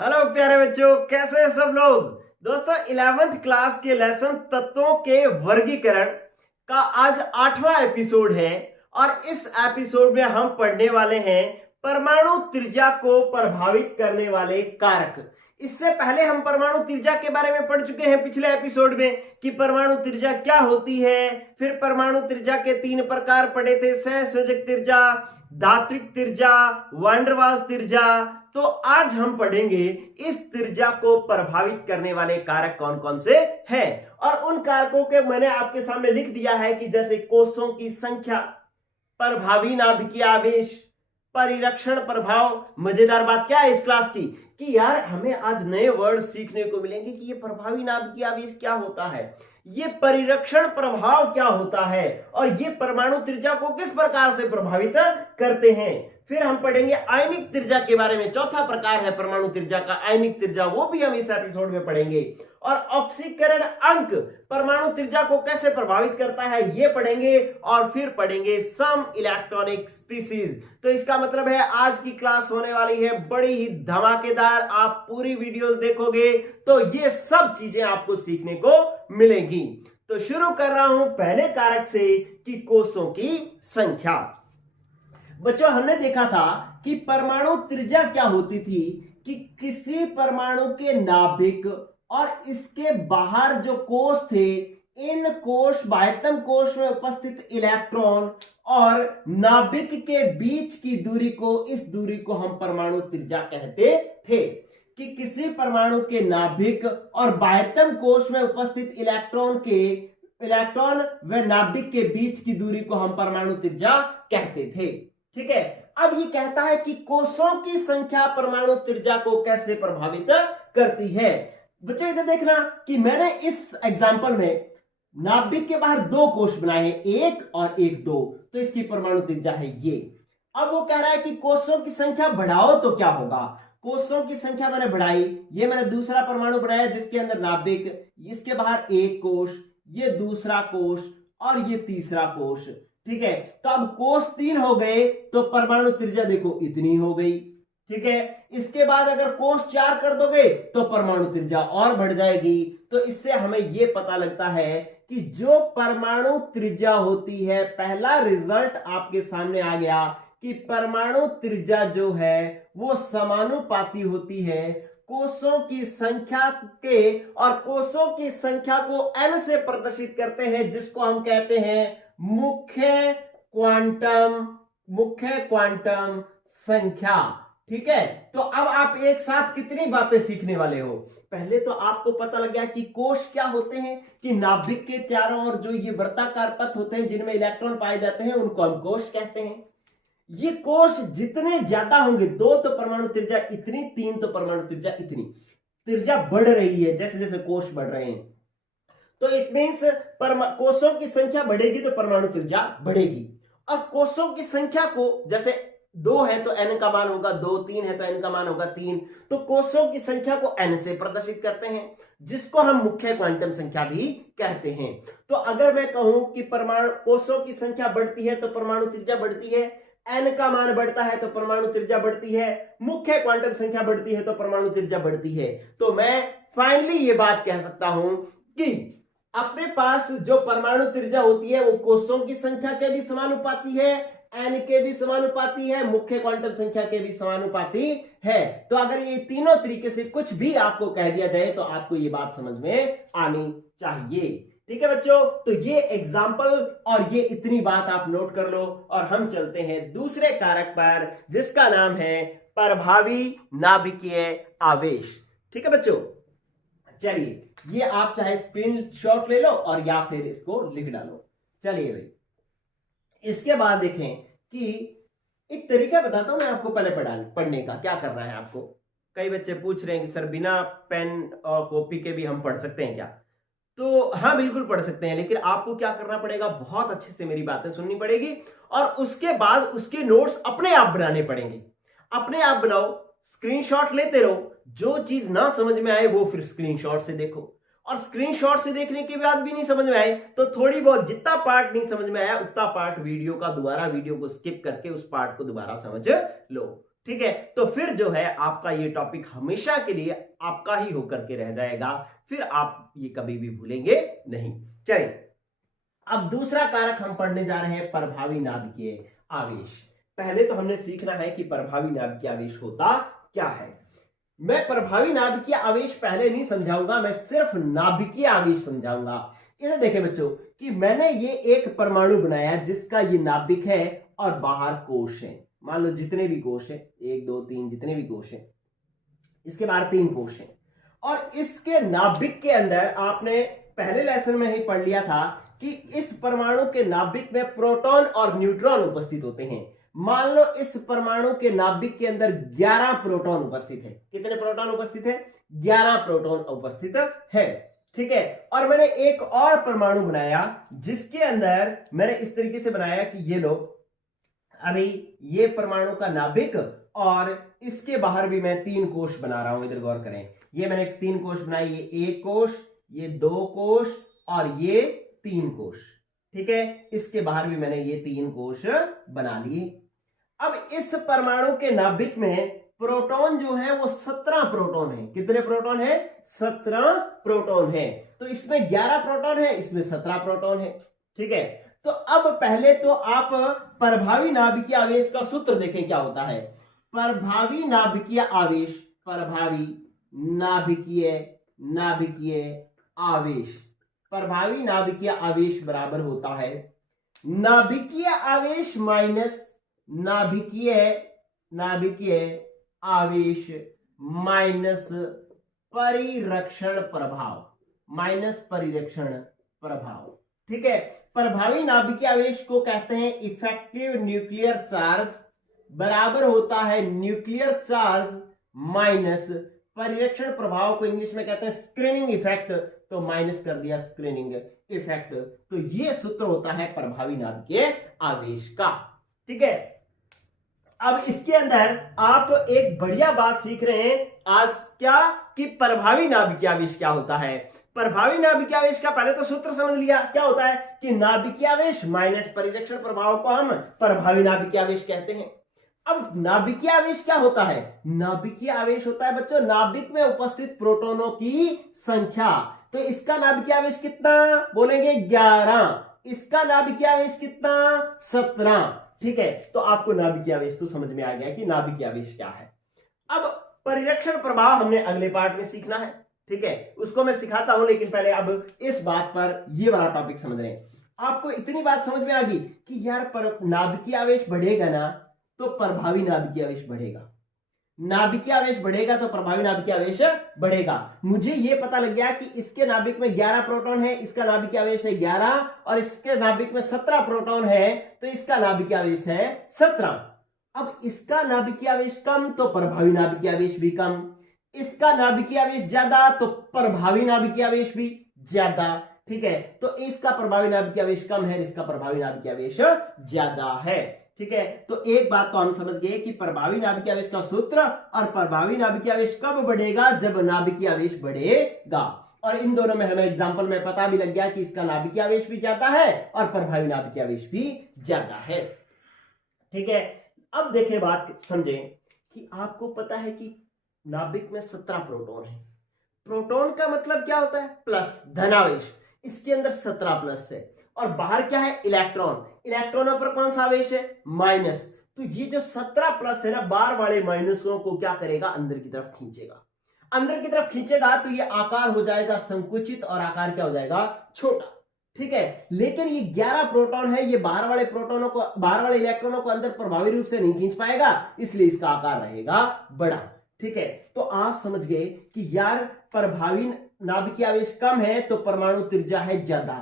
Hello प्यारे बच्चों, कैसे हैं सब लोग। दोस्तों 11th क्लास के लेसन तत्वों के वर्गीकरण का आज 8वां एपिसोड है और इस एपिसोड में हम पढ़ने वाले हैं परमाणु त्रिज्या को प्रभावित करने वाले कारक। इससे पहले हम परमाणु त्रिज्या के बारे में पढ़ चुके हैं पिछले एपिसोड में कि परमाणु त्रिज्या क्या होती है। फिर परमाणु त्रिज्या के 3 प्रकार पढ़े थे, सहसंयोजक त्रिज्या, धात्विक त्रिज्या, वैन डर वाल्स त्रिज्या। तो आज हम पढ़ेंगे इस त्रिज्या को प्रभावित करने वाले कारक कौन कौन से हैं और उन कारकों के मैंने आपके सामने लिख दिया है कि जैसे कोषों की संख्या, प्रभावी नाभिकीय आवेश, परिरक्षण प्रभाव। मजेदार बात क्या है इस क्लास की कि यार हमें आज नए वर्ड सीखने को मिलेंगे कि ये प्रभावी नाभिकीय आवेश क्या होता है, ये परिरक्षण प्रभाव क्या होता है और ये परमाणु त्रिज्या को किस प्रकार से प्रभावित करते हैं। फिर हम पढ़ेंगे आयनिक त्रिज्या के बारे में, चौथा प्रकार है परमाणु त्रिज्या का आयनिक त्रिज्या, वो भी हम इस एपिसोड में पढ़ेंगे। और ऑक्सीकरण अंक परमाणु त्रिज्या को कैसे प्रभावित करता है ये पढ़ेंगे और फिर पढ़ेंगे सम इलेक्ट्रॉनिक स्पीसीज। तो इसका मतलब है आज की क्लास होने वाली है बड़ी ही धमाकेदार। आप पूरी वीडियोस देखोगे तो ये सब चीजें आपको सीखने को मिलेंगी। तो शुरू कर रहा हूं पहले कारक से कि कोषों की संख्या। बच्चों हमने देखा था कि परमाणु त्रिज्या क्या होती थी कि किसी परमाणु के नाभिक और इसके बाहर जो कोष थे, इन कोष बाह्यतम कोष में उपस्थित इलेक्ट्रॉन और नाभिक के बीच की दूरी को, इस दूरी को हम परमाणु त्रिज्या कहते थे। कि किसी परमाणु के नाभिक और बाह्यतम कोष में उपस्थित इलेक्ट्रॉन व नाभिक के बीच की दूरी को हम परमाणु त्रिज्या कहते थे। ठीक है, अब ये कहता है कि कोषों की संख्या परमाणु त्रिज्या को कैसे प्रभावित करती है। बच्चों इधर देखना कि मैंने इस एग्जांपल में नाभिक के बाहर 2 कोष बनाए हैं, 1 और 1 2, तो इसकी परमाणु त्रिज्या है ये। अब वो कह रहा है कि कोषों की संख्या बढ़ाओ तो क्या होगा। कोषों की संख्या मैंने बढ़ाई, ये मैंने दूसरा परमाणु बनाया जिसके अंदर नाभिक, इसके बाहर 1 कोष, ये दूसरा कोष और ये तीसरा कोष। ठीक है, तो अब कोष 3 हो गए तो परमाणु त्रिज्या देखो इतनी हो गई। ठीक है, इसके बाद अगर कोष 4 कर दोगे तो परमाणु त्रिज्या और बढ़ जाएगी। तो इससे हमें यह पता लगता है कि जो परमाणु त्रिज्या होती है, पहला रिजल्ट आपके सामने आ गया कि परमाणु त्रिज्या जो है वो समानुपाती होती है कोषों की संख्या के, और कोषों की संख्या को n से प्रदर्शित करते हैं जिसको हम कहते हैं मुख्य क्वांटम संख्या। ठीक है, तो अब आप एक साथ कितनी बातें सीखने वाले हो। पहले तो आपको पता लग गया कि कोष क्या होते हैं, कि नाभिक के चारों ओर जो ये वृत्ताकार पथ होते हैं जिनमें इलेक्ट्रॉन पाए जाते हैं उनको हम कोष कहते हैं। ये कोष जितने ज्यादा होंगे, 2 तो परमाणु त्रिज्या इतनी, 3 तो परमाणु त्रिज्या इतनी, त्रिज्या बढ़ रही है जैसे जैसे कोष बढ़ रहे हैं। तो इट मींस कोषों की संख्या बढ़ेगी तो परमाणु त्रिज्या बढ़ेगी। और कोषों की संख्या को जैसे 2 है तो n का मान होगा 2, 3 है तो n का मान होगा 3, तो कोषों की संख्या को n से प्रदर्शित करते हैं जिसको हम मुख्य क्वांटम संख्या भी कहते हैं। तो अगर मैं कहूं कि परमाणु कोषों की संख्या बढ़ती है तो परमाणु त्रिज्या बढ़ती है, n का मान बढ़ता है तो परमाणु त्रिज्या बढ़ती है, मुख्य क्वांटम संख्या बढ़ती है तो परमाणु त्रिज्या बढ़ती है। तो मैं फाइनली ये बात कह सकता हूं कि अपने पास जो परमाणु त्रिज्या होती है वो कोषों की संख्या के भी समानुपाती है, n के भी समानुपाती है, मुख्य क्वांटम संख्या के भी समानुपाती है। तो अगर ये तीनों तरीके से कुछ भी आपको कह दिया जाए तो आपको ये बात समझ में आनी चाहिए। ठीक है बच्चों, तो ये एग्जाम्पल और ये इतनी बात आप नोट कर लो और हम चलते हैं दूसरे कारक पर जिसका नाम है प्रभावी नाभिकीय आवेश। ठीक है बच्चों, चलिए ये आप चाहे स्क्रीनशॉट ले लो और या फिर इसको लिख डालो। चलिए भाई, इसके बाद देखें कि एक तरीका बताता हूं मैं आपको पहले पढ़ने का। क्या करना है आपको, कई बच्चे पूछ रहे हैं कि सर बिना पेन और कॉपी के भी हम पढ़ सकते हैं क्या। तो हाँ बिल्कुल पढ़ सकते हैं, लेकिन आपको क्या करना पड़ेगा, बहुत अच्छे से मेरी बातें सुननी पड़ेगी और उसके बाद उसके नोट्स अपने आप बनाने पड़ेंगे। अपने आप बनाओ, स्क्रीनशॉट लेते रहो, जो चीज ना समझ में आए वो फिर स्क्रीनशॉट से देखो, और स्क्रीनशॉट से देखने के बाद भी नहीं समझ में आए तो थोड़ी बहुत जितना पार्ट नहीं समझ में आया उतना पार्ट वीडियो को स्किप करके उस पार्ट को दोबारा समझ लो। ठीक है, तो फिर जो है आपका ये टॉपिक हमेशा के लिए आपका ही होकर के रह जाएगा, फिर आप ये कभी भी भूलेंगे नहीं। चलिए, अब दूसरा कारक हम पढ़ने जा रहे हैं, प्रभावी नाभिकीय आवेश। पहले तो हमने सीखना है कि प्रभावी नाभिकीय आवेश होता क्या है। मैं प्रभावी नाभिकीय आवेश पहले नहीं समझाऊंगा, मैं सिर्फ नाभिकीय आवेश समझाऊंगा। इसे देखें बच्चों कि मैंने ये एक परमाणु बनाया जिसका ये नाभिक है और बाहर कोश है। मान लो जितने भी कोश है, 1 2 3 जितने भी कोश है, इसके बाहर 3 कोश है, और इसके नाभिक के अंदर आपने पहले लेसन में ही पढ़ लिया था कि इस परमाणु के नाभिक में प्रोटॉन और न्यूट्रॉन उपस्थित होते हैं। मान लो इस परमाणु के नाभिक के अंदर 11 प्रोटॉन उपस्थित है। कितने प्रोटॉन उपस्थित है? 11 प्रोटॉन उपस्थित है। ठीक है, और मैंने एक और परमाणु बनाया जिसके अंदर मैंने इस तरीके से बनाया कि ये लो, अभी ये परमाणु का नाभिक और इसके बाहर भी मैं 3 कोश बना रहा हूं। इधर गौर करें, ये मैंने 3 कोश बनाए, ये 1 कोश, ये 2 कोश और ये 3 कोश। ठीक है, इसके बाहर भी मैंने ये 3 कोश बना लिए। अब इस परमाणु के नाभिक में प्रोटॉन जो है वो 17 प्रोटॉन है। कितने प्रोटॉन है? 17 प्रोटॉन है। तो इसमें 11 प्रोटॉन है, इसमें 17 प्रोटॉन है। ठीक है, तो अब पहले तो आप प्रभावी नाभिकीय आवेश का सूत्र देखें क्या होता है। प्रभावी नाभिकीय आवेश, प्रभावी नाभिकीय आवेश, प्रभावी नाभिकीय आवेश बराबर होता है नाभिकीय आवेश माइनस नाभिकीय आवेश माइनस परिरक्षण प्रभाव, माइनस परिरक्षण प्रभाव। ठीक है, प्रभावी नाभिकीय आवेश को कहते हैं इफेक्टिव न्यूक्लियर चार्ज, बराबर होता है न्यूक्लियर चार्ज माइनस परिरक्षण प्रभाव को इंग्लिश में कहते हैं स्क्रीनिंग इफेक्ट, तो माइनस कर दिया स्क्रीनिंग इफेक्ट। तो ये सूत्र होता है प्रभावी नाभिकीय आवेश का। ठीक है, अब इसके अंदर आप एक बढ़िया बात सीख रहे हैं आज, क्या कि प्रभावी नाभिकीय आवेश क्या होता है। प्रभावी नाभिकीय आवेश का पहले तो सूत्र समझ लिया, क्या होता है कि नाभिकीय आवेश माइनस परिरक्षण प्रभाव को हम प्रभावी नाभिकीय आवेश कहते हैं। अब नाभिकीय आवेश क्या होता है? नाभिकीय आवेश होता है बच्चों नाभिक में उपस्थित प्रोटॉनों की संख्या। तो इसका नाभिकीय आवेश कितना बोलेंगे? 11। इसका नाभिकीय आवेश कितना? 17। ठीक है, तो आपको नाभिकीय आवेश तो समझ में आ गया कि नाभिकीय आवेश क्या है। अब परिरक्षण प्रभाव हमने अगले पार्ट में सीखना है। ठीक है, उसको मैं सिखाता हूं, लेकिन पहले अब इस बात पर ये वाला टॉपिक समझ रहे हैं। आपको इतनी बात समझ में आ गई कि यार नाभिकीय आवेश बढ़ेगा ना तो प्रभावी नाभिकीय आवेश बढ़ेगा, नाभिकीय आवेश बढ़ेगा तो प्रभावी नाभिकीय आवेश बढ़ेगा। मुझे यह पता लग गया कि इसके नाभिक में 11 प्रोटॉन है, इसका नाभिकीय आवेश है 11, और इसके नाभिक में 17 प्रोटॉन है, तो इसका नाभिकीय आवेश है 17। अब इसका नाभिकीय आवेश कम तो प्रभावी नाभिकीय आवेश भी कम, इसका नाभिकीय आवेश ज्यादा तो प्रभावी नाभिकीय आवेश भी ज्यादा। ठीक है, तो इसका प्रभावी नाभिकीय आवेश कम है, इसका प्रभावी नाभिकीय आवेश ज्यादा है। ठीक है, तो एक बात तो हम समझ गए कि प्रभावी नाभिकीय आवेश का सूत्र, और प्रभावी नाभिकीय आवेश कब बढ़ेगा? जब नाभिकीय आवेश बढ़ेगा। और इन दोनों में हमें एग्जांपल में पता भी लग गया कि इसका नाभिकीय आवेश भी ज्यादा है और प्रभावी नाभिकीय आवेश भी ज्यादा है। ठीक है, अब देखें बात समझें कि आपको पता है कि नाभिक में 17 प्रोटॉन है। प्रोटॉन का मतलब क्या होता है? प्लस, धनावेश। इसके अंदर 17 प्लस है, और बाहर क्या है? इलेक्ट्रॉन। इलेक्ट्रॉनों पर कौन सा आवेश है? माइनस। तो ये जो 17 प्लस है ना, बाहर वाले माइनसों को क्या करेगा? अंदर की तरफ खींचेगा। अंदर की तरफ खींचेगा तो ये आकार हो जाएगा संकुचित, और आकार क्या हो जाएगा? छोटा। ठीक है, लेकिन ये 11 प्रोटॉन है, ये बाहर वाले प्रोटॉनों को, बाहर वाले इलेक्ट्रॉनों को अंदर प्रभावी रूप से नहीं खींच पाएगा, इसलिए इसका आकार रहेगा बड़ा। ठीक है, तो आप समझ गए कि यार प्रभावी नाभिकीय आवेश कम है तो परमाणु त्रिज्या है ज्यादा,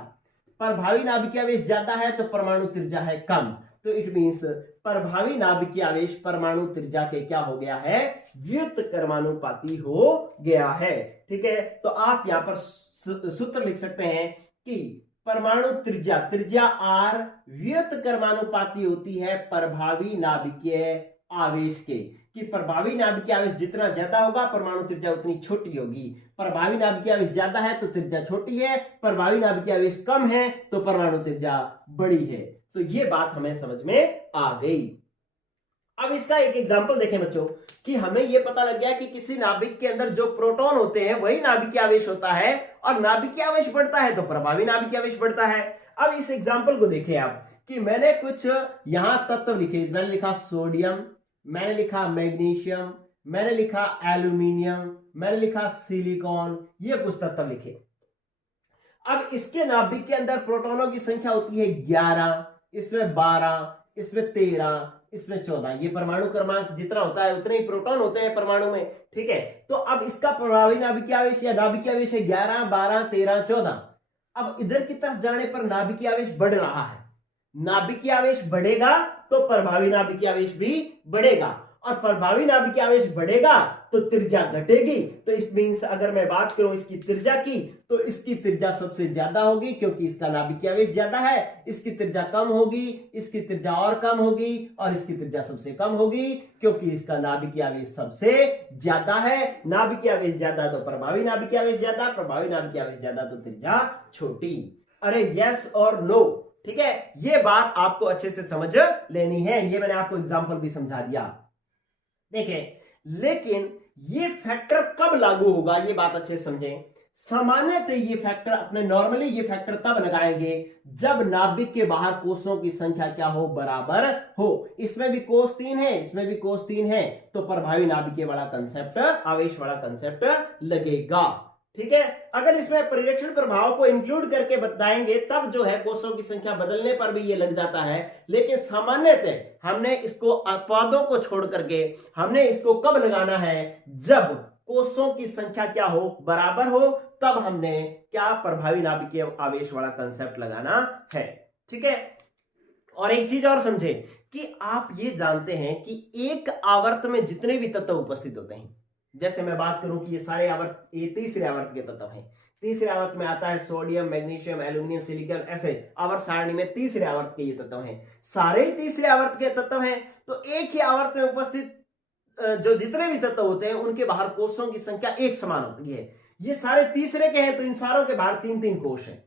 प्रभावी नाभिकीय आवेश ज्यादा है तो परमाणु त्रिज्या है कम। तो इट मींस प्रभावी नाभिकीय आवेश परमाणु त्रिज्या के क्या हो गया है? व्युत्क्रमानुपाती हो गया है। ठीक है, तो आप यहां पर सूत्र लिख सकते हैं कि परमाणु त्रिज्या R व्युत्क्रमानुपाती होती है प्रभावी नाभिकीय आवेश के, कि प्रभावी नाभिकीय आवेश जितना ज्यादा होगा परमाणु त्रिज्या उतनी छोटी होगी। प्रभावी नाभिकीय आवेश ज्यादा है तो त्रिज्या छोटी है, प्रभावी नाभिकीय आवेश कम है तो परमाणु त्रिज्या बड़ी है। तो ये बात हमें समझ में आ गई। अब इसका एक एग्जांपल देखें बच्चों कि हमें यह पता लग गया कि किसी नाभिक के अंदर जो प्रोटॉन होते हैं वही नाभिकीय आवेश होता है, और नाभिकीय आवेश बढ़ता है तो प्रभावी नाभिकीय आवेश बढ़ता है। अब इस एग्जांपल को देखें आप कि मैंने कुछ यहां तत्व लिखे, मैंने लिखा सोडियम, मैंने लिखा मैग्नीशियम, मैंने लिखा एल्यूमिनियम, मैंने लिखा सिलिकॉन, ये कुछ तत्व लिखे। अब इसके नाभिक के अंदर प्रोटॉनों की संख्या होती है 11, इसमें 12, इसमें 13, इसमें 14। ये परमाणु क्रमांक जितना होता है उतने ही प्रोटॉन होते हैं परमाणु में, ठीक है। तो अब इसका प्रभावी नाभिकीय आवेश या नाभिकीय आवेश है 11, 12, 13, 14। अब इधर की तरफ जाने पर नाभिकीय आवेश बढ़ रहा है, नाभिकीय आवेश बढ़ेगा तो प्रभावी नाभिकीय आवेश भी बढ़ेगा, और प्रभावी नाभिकीय आवेश बढ़ेगा तो त्रिज्या घटेगी। तो इट मींस अगर मैं बात करूं इसकी त्रिज्या की, तो इसकी त्रिज्या सबसे ज्यादा होगी क्योंकि इसका नाभिकीय आवेश ज्यादा है, इसकी त्रिज्या कम होगी, इसकी त्रिज्या और कम होगी, और इसकी त्रिज्या सबसे कम होगी क्योंकि इसका नाभिकीय आवेश सबसे ज्यादा है। नाभिकीय आवेश ज्यादा तो प्रभावी नाभिकीय आवेश ज्यादा, प्रभावी नाभिकीय आवेश ज्यादा तो त्रिज्या छोटी। अरे यस और नो, ठीक है, ये बात आपको अच्छे से समझ लेनी है। ये मैंने आपको एग्जांपल भी समझा दिया, देखें। लेकिन ये फैक्टर कब लागू होगा, ये बात अच्छे से समझें। सामान्यतः ये फैक्टर अपने नॉर्मली ये फैक्टर तब लगाएंगे जब नाभिक के बाहर कोषों की संख्या क्या हो, बराबर हो। इसमें भी कोष 3 है, इसमें भी कोष 3 है, तो प्रभावी नाभिकीय वाला कंसेप्ट, आवेश वाला कंसेप्ट लगेगा, ठीक है। अगर इसमें परिरक्षण प्रभाव को इंक्लूड करके बताएंगे तब जो है कोषों की संख्या बदलने पर भी ये लग जाता है। लेकिन सामान्यतः हमने इसको अपवादों को छोड़ करके हमने इसको कब लगाना है, जब कोषों की संख्या क्या हो, बराबर हो, तब हमने क्या प्रभावी नाभिकीय आवेश वाला कंसेप्ट लगाना है, ठीक है। और एक चीज और समझे कि आप ये जानते हैं कि एक आवर्त में जितने भी तत्व उपस्थित होते हैं, जैसे मैं बात करूं कि ये सारे आवर्त, ये तीसरे आवर्त के तत्व हैं। तीसरे आवर्त में आता है सोडियम, मैग्नीशियम, एल्यूमिनियम, सिलिकॉन, ऐसे आवर्त सारणी में तीसरे आवर्त के ये तत्व हैं। सारे ही तीसरे आवर्त के तत्व हैं, तो एक ही आवर्त में उपस्थित जो जितने भी तत्व होते हैं उनके बाहर कोषों की संख्या एक समान होती है। ये सारे तीसरे के हैं तो इन सारों के बाहर 3-3 कोष हैं,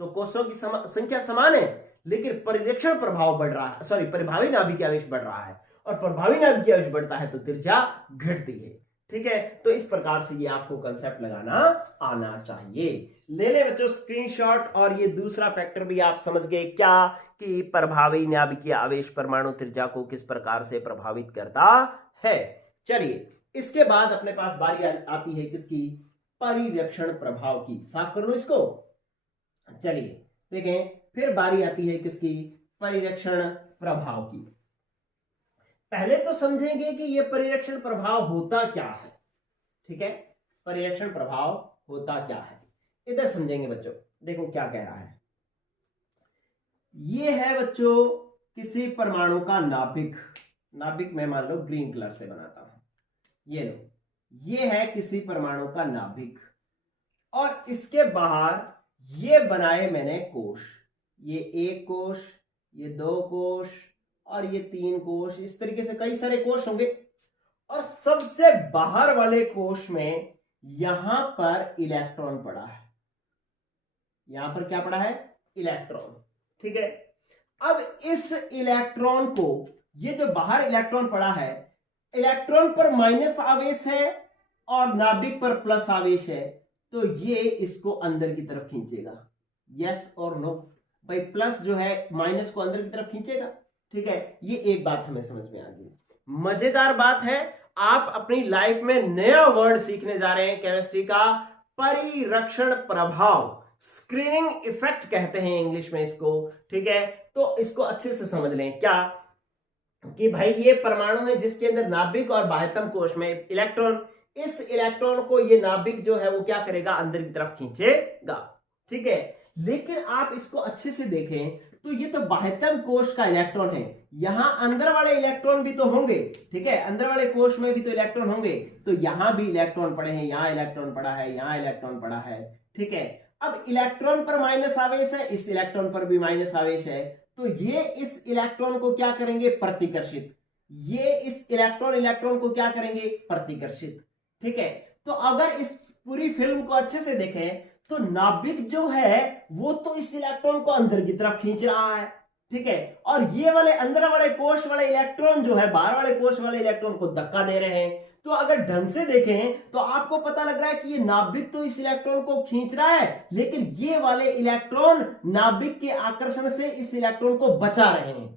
तो कोषों की संख्या समान है, लेकिन परिरक्षण प्रभाव बढ़ रहा है, सॉरी प्रभावी नाभिकीय आवेश बढ़ रहा है, और प्रभावी नाभिकीय आवेश बढ़ता है तो त्रिज्या घटती है, ठीक है। तो इस प्रकार से ये आपको कंसेप्ट लगाना आना चाहिए। ले ले बच्चों स्क्रीनशॉट। और ये दूसरा फैक्टर भी आप समझ गए क्या, कि प्रभावी नाभिकीय आवेश परमाणु त्रिज्या को किस प्रकार से प्रभावित करता है। चलिए इसके बाद अपने पास बारी आती है किसकी, परिरक्षण प्रभाव की। साफ कर लो इसको। चलिए देखें, फिर बारी आती है किसकी, परिरक्षण प्रभाव की। पहले तो समझेंगे कि यह परिरक्षण प्रभाव होता क्या है, ठीक है। परिरक्षण प्रभाव होता क्या है, इधर समझेंगे बच्चों। देखो क्या कह रहा है, यह है बच्चों किसी परमाणु का नाभिक। नाभिक मैं मान लो ग्रीन कलर से बनाता हूं, ये लो, ये है किसी परमाणु का नाभिक, और इसके बाहर ये बनाए मैंने कोष। ये 1 कोष, ये 2 कोष, और ये 3 कोष। इस तरीके से कई सारे कोष होंगे, और सबसे बाहर वाले कोष में यहां पर इलेक्ट्रॉन पड़ा है। यहां पर क्या पड़ा है, इलेक्ट्रॉन, ठीक है। अब इस इलेक्ट्रॉन को, ये जो बाहर इलेक्ट्रॉन पड़ा है, इलेक्ट्रॉन पर माइनस आवेश है और नाभिक पर प्लस आवेश है, तो ये इसको अंदर की तरफ खींचेगा। यस और नो भाई, प्लस जो है माइनस को अंदर की तरफ खींचेगा, ठीक है। ये एक बात हमें समझ में आ गई। मजेदार बात है, आप अपनी लाइफ में नया वर्ड सीखने जा रहे हैं केमिस्ट्री का, परिरक्षण प्रभाव। स्क्रीनिंग इफेक्ट कहते हैं इंग्लिश में इसको, ठीक है। तो इसको अच्छे से समझ लें क्या, कि भाई ये परमाणु है जिसके अंदर नाभिक और बाह्यतम कोष में इलेक्ट्रॉन, इस इलेक्ट्रॉन को ये नाभिक जो है वो क्या करेगा, अंदर की तरफ खींचेगा, ठीक है। लेकिन आप इसको अच्छे से देखें तो ये तो बाह्यतम कोष का इलेक्ट्रॉन है, यहां अंदर वाले इलेक्ट्रॉन भी तो होंगे, ठीक है। अंदर वाले कोष में भी तो इलेक्ट्रॉन होंगे, तो यहां भी इलेक्ट्रॉन पड़े हैं, यहां इलेक्ट्रॉन पड़ा है, यहां इलेक्ट्रॉन पड़ा है, ठीक है। अब इलेक्ट्रॉन पर माइनस आवेश है, इस इलेक्ट्रॉन पर भी माइनस आवेश है, तो ये इस इलेक्ट्रॉन को क्या करेंगे, प्रतिकर्षित। ये इस इलेक्ट्रॉन को क्या करेंगे, प्रतिकर्षित, ठीक है। तो अगर इस पूरी फिल्म को अच्छे से देखें तो नाभिक जो है वो तो इस इलेक्ट्रॉन को अंदर की तरफ खींच रहा है, ठीक है, और ये वाले अंदर वाले कोश वाले इलेक्ट्रॉन जो है बाहर वाले कोश वाले इलेक्ट्रॉन को धक्का दे रहे हैं। तो अगर ढंग से देखें तो आपको पता लग रहा है कि ये नाभिक तो इस इलेक्ट्रॉन को खींच रहा है, लेकिन ये वाले इलेक्ट्रॉन नाभिक के आकर्षण से इस इलेक्ट्रॉन को बचा रहे हैं,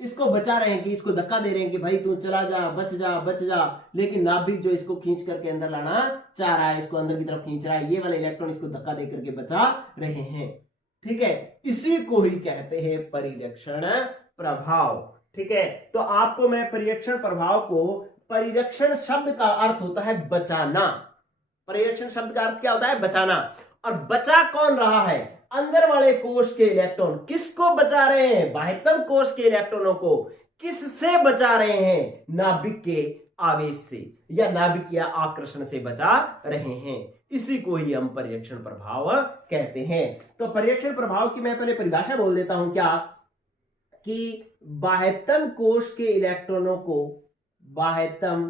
इसको बचा रहे हैं कि इसको धक्का दे रहे हैं कि भाई तू चला जा, बच जा, बच जा। लेकिन नाभिक जो इसको खींच करके अंदर लाना चाह रहा है, इसको अंदर की तरफ खींच रहा है, ये वाले इलेक्ट्रॉन इसको धक्का दे करके बचा रहे हैं। ठीक है, इसी को ही कहते हैं परिरक्षण प्रभाव। ठीक है, तो आपको मैं परिरक्षण प्रभाव को, परिरक्षण शब्द का अर्थ होता है बचाना। परिरक्षण शब्द का अर्थ क्या होता है? बचाना। और बचा कौन रहा है? अंदर वाले कोश के इलेक्ट्रॉन। किसको बचा रहे हैं? बाह्यतम कोश के इलेक्ट्रॉनों को। किससे बचा रहे हैं? नाभिक के आवेश से या नाभिक के आकर्षण से बचा रहे हैं। इसी को ही हम परिरक्षण प्रभाव कहते हैं। तो परिरक्षण प्रभाव की मैं पहले परिभाषा बोल देता हूं, क्या कि बाह्यतम कोश के इलेक्ट्रॉनों को, बाह्यतम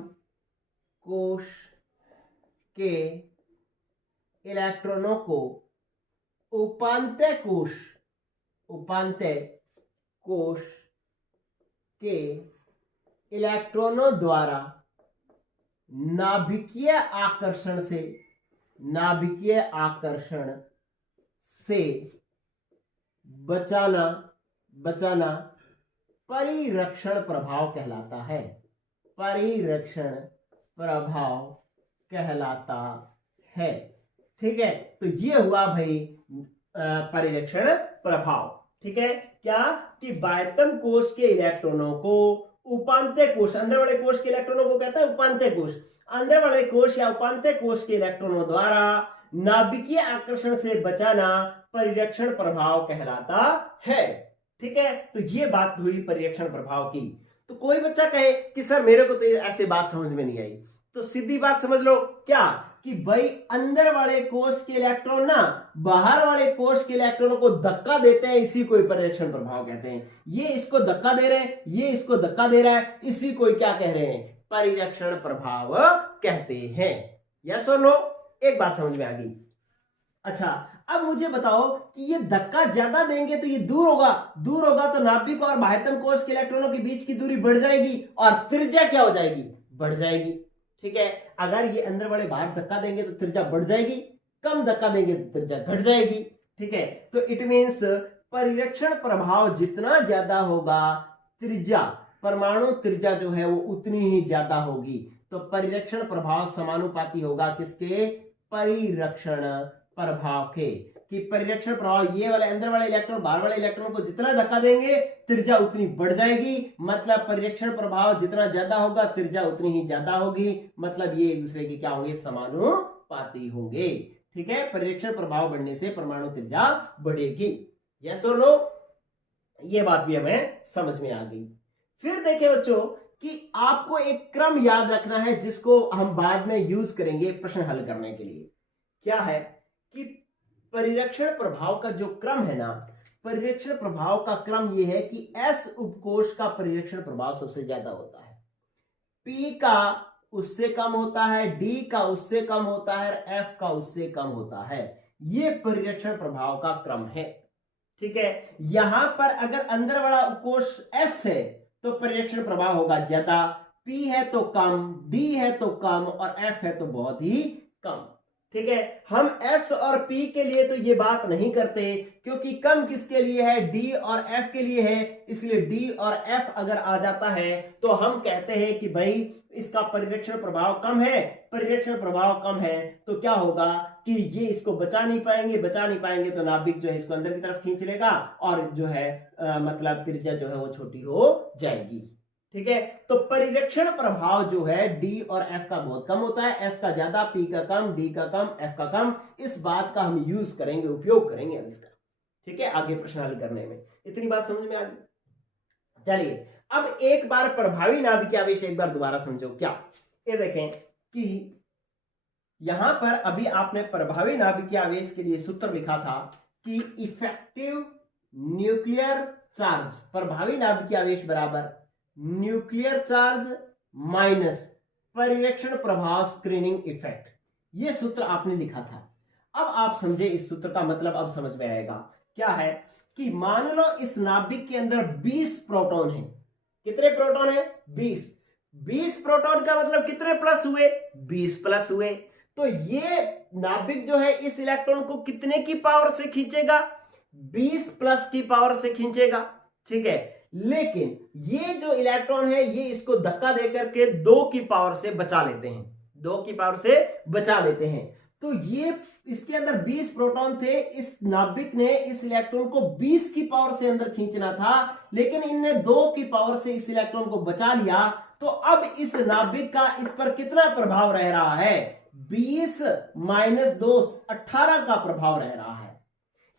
कोश के इलेक्ट्रॉनों को उपांत्य कोश, उपांत्य कोश के इलेक्ट्रॉनों द्वारा नाभिकीय आकर्षण से, नाभिकीय आकर्षण से बचाना, बचाना परिरक्षण प्रभाव कहलाता है। परिरक्षण प्रभाव कहलाता है। ठीक है, तो ये हुआ भाई परिरक्षण प्रभाव। ठीक है, क्या कि बाह्यतम कोश के इलेक्ट्रॉनों को उपांत्य कोश, अंदर वाले कोश के इलेक्ट्रॉनों को कहता है उपांत्य कोश, अंदर वाले कोश या उपांत्य कोश के इलेक्ट्रॉनों द्वारा नाभिकीय आकर्षण से बचाना परिरक्षण प्रभाव कहलाता है। ठीक है, तो ये बात हुई परिरक्षण प्रभाव की। तो कोई बच्चा कहे कि सर मेरे को तो ऐसे बात समझ में नहीं आई, तो सीधी बात समझ लो, क्या कि भाई अंदर वाले कोश के इलेक्ट्रॉन ना बाहर वाले कोश के इलेक्ट्रॉनों को धक्का देते हैं, इसी को परिरक्षण प्रभाव कहते हैं। ये इसको धक्का दे रहे हैं, ये इसको धक्का दे रहा है, इसी को क्या कह रहे हैं? परिरक्षण प्रभाव कहते हैं। यस और नो? एक बात समझ में आ गई। अच्छा, अब मुझे बताओ कि ये धक्का ज्यादा देंगे तो ये दूर होगा, दूर होगा तो नाभिक और बाह्यतम कोश के इलेक्ट्रॉनों के बीच की दूरी बढ़ जाएगी और त्रिज्या क्या हो जाएगी? बढ़ जाएगी। ठीक है, अगर ये अंदर वाले बाहर धक्का देंगे तो त्रिज्या बढ़ जाएगी, कम धक्का देंगे तो त्रिज्या घट जाएगी। ठीक है, तो इट मींस परिरक्षण प्रभाव जितना ज्यादा होगा, त्रिज्या, परमाणु त्रिज्या जो है वो उतनी ही ज्यादा होगी। तो परिरक्षण प्रभाव समानुपाती होगा किसके? परिरक्षण प्रभाव के। कि परिरक्षण प्रभाव, ये वाले अंदर वाले इलेक्ट्रॉन बाहर वाले इलेक्ट्रॉन को जितना धक्का देंगे त्रिज्या उतनी बढ़ जाएगी। मतलब परिरक्षण प्रभाव जितना ज्यादा होगा त्रिज्या उतनी ही ज्यादा होगी। मतलब ये एक दूसरे के क्या होंगे? समानुपाती होंगे। ठीक है, परिरक्षण प्रभाव बढ़ने से परमाणु त्रिज्या बढ़ेगी। यस और नो? ये बात भी हमें समझ में आ गई। फिर देखिए बच्चों कि आपको एक क्रम याद रखना है जिसको हम बाद में यूज करेंगे प्रश्न हल करने के लिए। क्या है कि परिरक्षण प्रभाव का जो क्रम है ना, परिरक्षण प्रभाव का क्रम यह है कि S उपकोश का परिरक्षण प्रभाव सबसे ज्यादा होता है, P का उससे कम होता है, D का उससे कम होता है, F का उससे कम होता है। ये परिरक्षण प्रभाव का क्रम है। ठीक है, यहां पर अगर अंदर वाला उपकोश S है तो परिरक्षण प्रभाव होगा ज्यादा, P है तो कम, D है तो कम और F है तो बहुत ही कम। ठीक है, हम S और P के लिए तो ये बात नहीं करते क्योंकि कम किसके लिए है? D और F के लिए है। इसलिए D और F अगर आ जाता है तो हम कहते हैं कि भाई इसका परिरक्षण प्रभाव कम है। परिरक्षण प्रभाव कम है तो क्या होगा कि ये इसको बचा नहीं पाएंगे, बचा नहीं पाएंगे तो नाभिक जो है इसको अंदर की तरफ खींच लेगा और जो है मतलब त्रिज्या जो है वो छोटी हो जाएगी। ठीक है, तो परिरक्षण प्रभाव जो है D और F का बहुत कम होता है, S का ज्यादा, P का कम, D का कम, F का कम। इस बात का हम यूज करेंगे, उपयोग करेंगे इसका। ठीक है, आगे प्रश्न हल करने में। इतनी बात समझ में आ गई? चलिए अब एक बार प्रभावी नाभिकीय आवेश एक बार दोबारा समझो। क्या? ये देखें कि यहां पर अभी आपने प्रभावी नाभिकीय आवेश के लिए सूत्र लिखा था कि इफेक्टिव न्यूक्लियर चार्ज, प्रभावी नाभिकीय आवेश बराबर न्यूक्लियर चार्ज माइनस परिरक्षण प्रभाव स्क्रीनिंग इफेक्ट। यह सूत्र आपने लिखा था। अब आप समझे इस सूत्र का मतलब, अब समझ में आएगा। क्या है कि मान लो इस नाभिक के अंदर 20 प्रोटॉन है। कितने प्रोटॉन है? 20। 20 प्रोटॉन का मतलब कितने प्लस हुए? 20 प्लस हुए। तो ये नाभिक जो है इस इलेक्ट्रॉन को कितने की पावर से खींचेगा? 20 प्लस की पावर से खींचेगा। ठीक है, लेकिन ये जो इलेक्ट्रॉन है ये इसको धक्का देकर के 2 की पावर से बचा लेते हैं, 2 की पावर से बचा लेते हैं। तो ये इसके अंदर 20 प्रोटॉन थे, इस नाभिक ने इस इलेक्ट्रॉन को 20 की पावर से अंदर खींचना था, लेकिन इनने 2 की पावर से इस इलेक्ट्रॉन को बचा लिया। तो अब इस नाभिक का इस पर कितना प्रभाव रह रहा है? 20 - 2 18 का प्रभाव रह रहा है।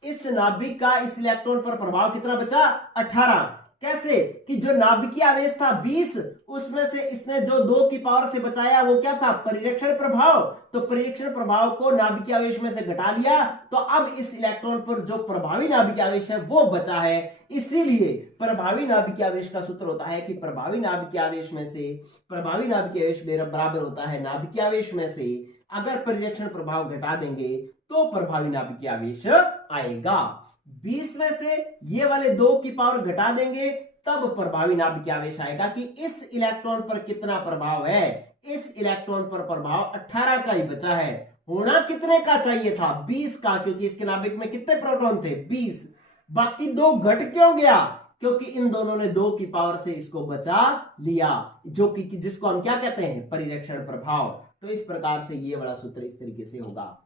इस नाभिक का इस इलेक्ट्रॉन पर प्रभाव कितना बचा? 18। कैसे? कि जो नाभिकीय आवेश था 20, उसमें से इसने जो 2 की पावर से बचाया वो क्या था? परिरक्षण प्रभाव। तो परिरक्षण प्रभाव को नाभिकीय आवेश में से घटा लिया, तो अब इस इलेक्ट्रॉन पर जो प्रभावी नाभिकीय आवेश है वो बचा है। इसीलिए प्रभावी नाभिकीय आवेश का सूत्र होता है कि प्रभावी नाभिकीय आवेश में से प्रभावी नाभिकीय आवेश बराबर होता है नाभिकीय आवेश में से अगर परिरक्षण प्रभाव घटा देंगे तो प्रभावी नाभिकीय आवेश आएगा। 20 में से ये वाले 2 की पावर घटा देंगे तब प्रभावी नाभिकीय आवेश आएगा कि इस इलेक्ट्रॉन पर कितना प्रभाव है। इस इलेक्ट्रॉन पर प्रभाव 18 का ही बचा है। होना कितने का चाहिए था? 20 का, क्योंकि इसके नाभिक में कितने प्रोटॉन थे? 20। बाकी 2 घट क्यों गया? क्योंकि इन दोनों ने 2 की पावर से इसको बचा लिया, जो कि जिसको हम क्या कहते हैं? परिरक्षण प्रभाव। तो इस प्रकार से ये वाला सूत्र इस तरीके से होगा।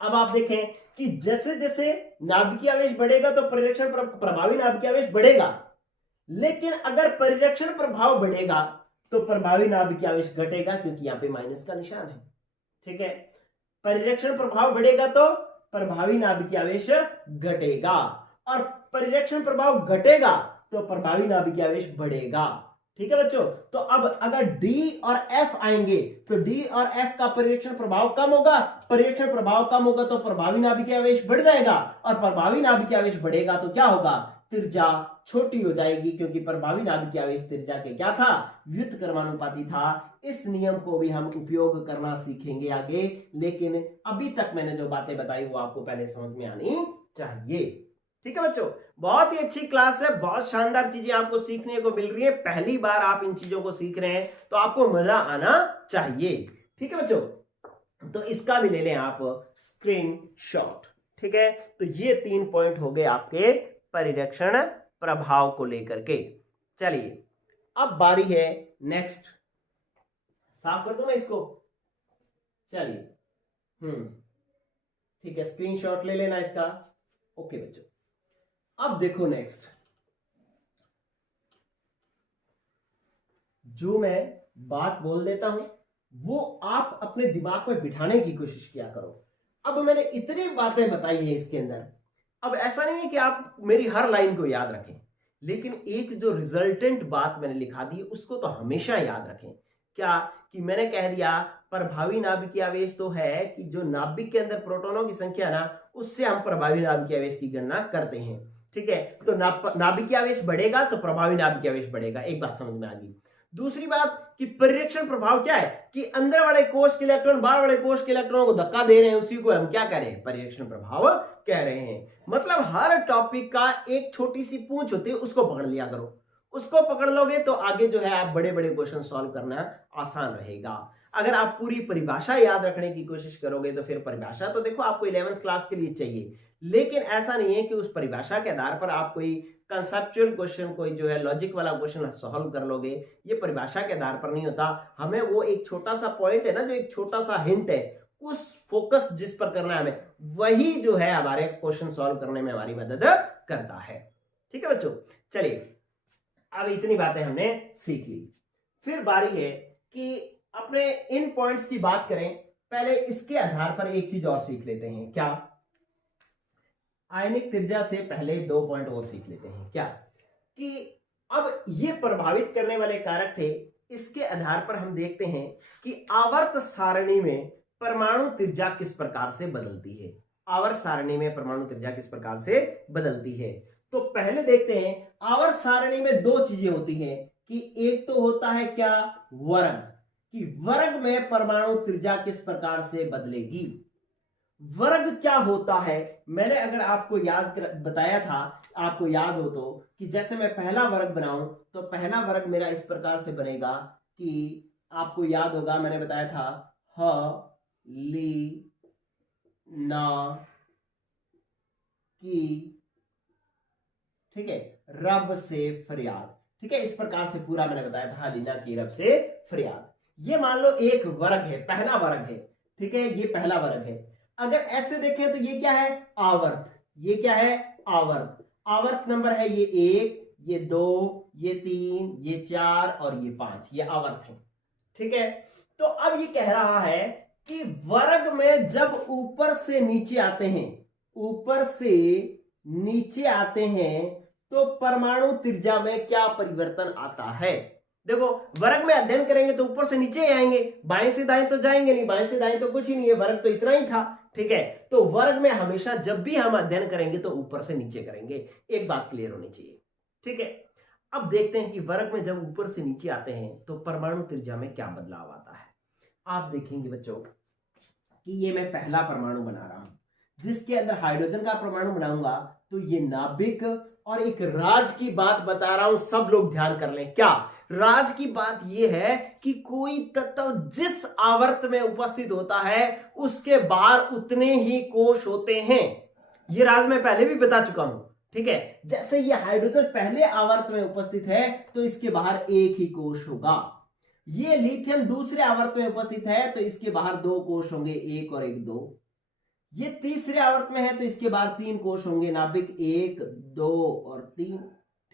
अब आप देखें कि जैसे जैसे नाभिकीय आवेश बढ़ेगा तो परिरक्षण प्रभावी नाभिकीय आवेश बढ़ेगा, लेकिन अगर परिरक्षण प्रभाव बढ़ेगा तो प्रभावी नाभिकीय आवेश घटेगा, क्योंकि यहां पे माइनस का निशान है। ठीक है, परिरक्षण प्रभाव बढ़ेगा तो प्रभावी नाभिकीय आवेश घटेगा, और परिरक्षण प्रभाव घटेगा तो प्रभावी नाभिकीय आवेश बढ़ेगा। ठीक है बच्चों, तो अब अगर D और F आएंगे तो D और F का परिरक्षण प्रभाव कम होगा, परिरक्षण प्रभाव कम होगा तो प्रभावी नाभिकीय आवेश बढ़ जाएगा, और प्रभावी नाभिकीय आवेश बढ़ेगा तो क्या होगा? त्रिज्या छोटी हो जाएगी, क्योंकि प्रभावी नाभिकीय आवेश त्रिज्या के क्या था? व्युत्क्रमानुपाती था। इस नियम को भी हम उपयोग करना सीखेंगे आगे, लेकिन अभी तक मैंने जो बातें बताई वो आपको पहले समझ में आनी चाहिए। ठीक है बच्चों, बहुत ही अच्छी क्लास है, बहुत शानदार चीजें आपको सीखने को मिल रही है। पहली बार आप इन चीजों को सीख रहे हैं तो आपको मजा आना चाहिए। ठीक है बच्चों, तो इसका भी ले लें आप स्क्रीनशॉट। ठीक है, तो ये 3 पॉइंट हो गए आपके परिरक्षण प्रभाव को लेकर के। चलिए अब बारी है नेक्स्ट। साफ कर दूं मैं इसको? चलिए ठीक है, स्क्रीनशॉट ले लेना इसका। ओके बच्चों, अब देखो नेक्स्ट, जो मैं बात बोल देता हूं वो आप अपने दिमाग में बिठाने की कोशिश किया करो। अब मैंने इतनी बातें बताई है इसके अंदर, अब ऐसा नहीं है कि आप मेरी हर लाइन को याद रखें, लेकिन एक जो रिजल्टेंट बात मैंने लिखा दी उसको तो हमेशा याद रखें। क्या कि मैंने कह दिया प्रभावी नाभिकीय आवेश तो है कि जो नाभिक के अंदर प्रोटॉनों की संख्या ना, उससे हम प्रभावी नाभिकीय आवेश की गणना करते हैं। ठीक है, तो नाभिकीय आवेश बढ़ेगा तो प्रभावी नाभिकीय आवेश बढ़ेगा। एक बात समझ में आ गई। दूसरी बात कि परिरक्षण प्रभाव क्या है कि अंदर वाले कोष के इलेक्ट्रॉन बाहर वाले कोष के इलेक्ट्रॉनों को धक्का दे रहे हैं, उसी को हम क्या कह रहे हैं? परिरक्षण प्रभाव कह रहे हैं। मतलब हर टॉपिक का एक छोटी सी पूंछ होती है, उसको पकड़ लिया करो। उसको पकड़ लोगे तो आगे जो है आप बड़े बड़े क्वेश्चन सॉल्व करना आसान रहेगा। अगर आप पूरी परिभाषा याद रखने की कोशिश करोगे तो फिर परिभाषा तो देखो आपको 11th क्लास के लिए चाहिए, लेकिन ऐसा नहीं है कि उस परिभाषा के आधार पर आप कोई कंसेप्चुअल क्वेश्चन, कोई जो है लॉजिक वाला क्वेश्चन सॉल्व कर लोगे। ये परिभाषा के आधार पर नहीं होता। हमें वो एक छोटा सा पॉइंट है ना, जो एक छोटा सा हिंट है, उस फोकस जिस पर करना है हमें, वही जो है हमारे क्वेश्चन सॉल्व करने में हमारी मदद करता है। ठीक है बच्चों, चलिए अब इतनी बातें हमने सीख ली। फिर बारी है कि अपने इन पॉइंट्स की बात करें। पहले इसके आधार पर एक चीज और सीख लेते हैं। क्या? आयनिक त्रिज्या से पहले 2 पॉइंट और सीख लेते हैं। क्या कि अब ये प्रभावित करने वाले कारक थे, इसके आधार पर हम देखते हैं कि आवर्त सारणी में परमाणु त्रिज्या किस प्रकार से बदलती है। आवर्त सारणी में परमाणु त्रिज्या किस प्रकार से बदलती है, तो पहले देखते हैं। आवर्त सारणी में 2 चीजें होती हैं कि एक तो होता है क्या? वर्ग, कि वर्ग में परमाणु त्रिज्या किस प्रकार से बदलेगी। वर्ग क्या होता है, मैंने अगर आपको बताया था, आपको याद हो तो, कि जैसे मैं पहला वर्ग बनाऊं तो पहला वर्ग मेरा इस प्रकार से बनेगा कि आपको याद होगा मैंने बताया था ह ली ना की, ठीक है, रब से फरियाद, ठीक है, इस प्रकार से पूरा मैंने बताया था लीना की रब से फरियाद। ये मान लो एक वर्ग है, पहला वर्ग है, ठीक है, ये पहला वर्ग है। अगर ऐसे देखें तो ये क्या है, आवर्त, ये क्या है, आवर्त, आवर्त नंबर है ये 1, ये 2, ये 3, ये 4 और ये 5, ये आवर्त है, ठीक है। तो अब ये कह रहा है कि वर्ग में जब ऊपर से नीचे आते हैं, ऊपर से नीचे आते हैं तो परमाणु त्रिज्या में क्या परिवर्तन आता है। देखो वर्ग में अध्ययन करेंगे तो ऊपर से नीचे आएंगे, बाएं से दाएं तो जाएंगे नहीं, बाएं से दाएं तो कुछ ही नहीं है, वर्ग तो इतना ही था, ठीक है। तो वर्ग में हमेशा जब भी हम अध्ययन करेंगे तो ऊपर से नीचे करेंगे, एक बात क्लियर होनी चाहिए, ठीक है। अब देखते हैं कि वर्ग में जब ऊपर से नीचे आते हैं तो परमाणु त्रिज्या में क्या बदलाव आता है। आप देखेंगे बच्चों कि ये मैं पहला परमाणु बना रहा हूं, जिसके अंदर हाइड्रोजन का परमाणु बनाऊंगा तो ये नाभिक, और एक राज की बात बता रहा हूं, सब लोग ध्यान कर लें। क्या राज की बात यह है कि कोई तत्व जिस आवर्त में उपस्थित होता है उसके बाहर उतने ही कोश होते हैं। ये राज मैं पहले भी बता चुका हूं, ठीक है। जैसे ये हाइड्रोजन पहले आवर्त में उपस्थित है तो इसके बाहर एक ही कोश होगा। ये लिथियम दूसरे आवर्त में उपस्थित है तो इसके बाहर 2 कोश होंगे, 1 और 1 2। ये तीसरे आवर्त में है तो इसके बाहर 3 कोश होंगे, नाभिक 1 2 और 3,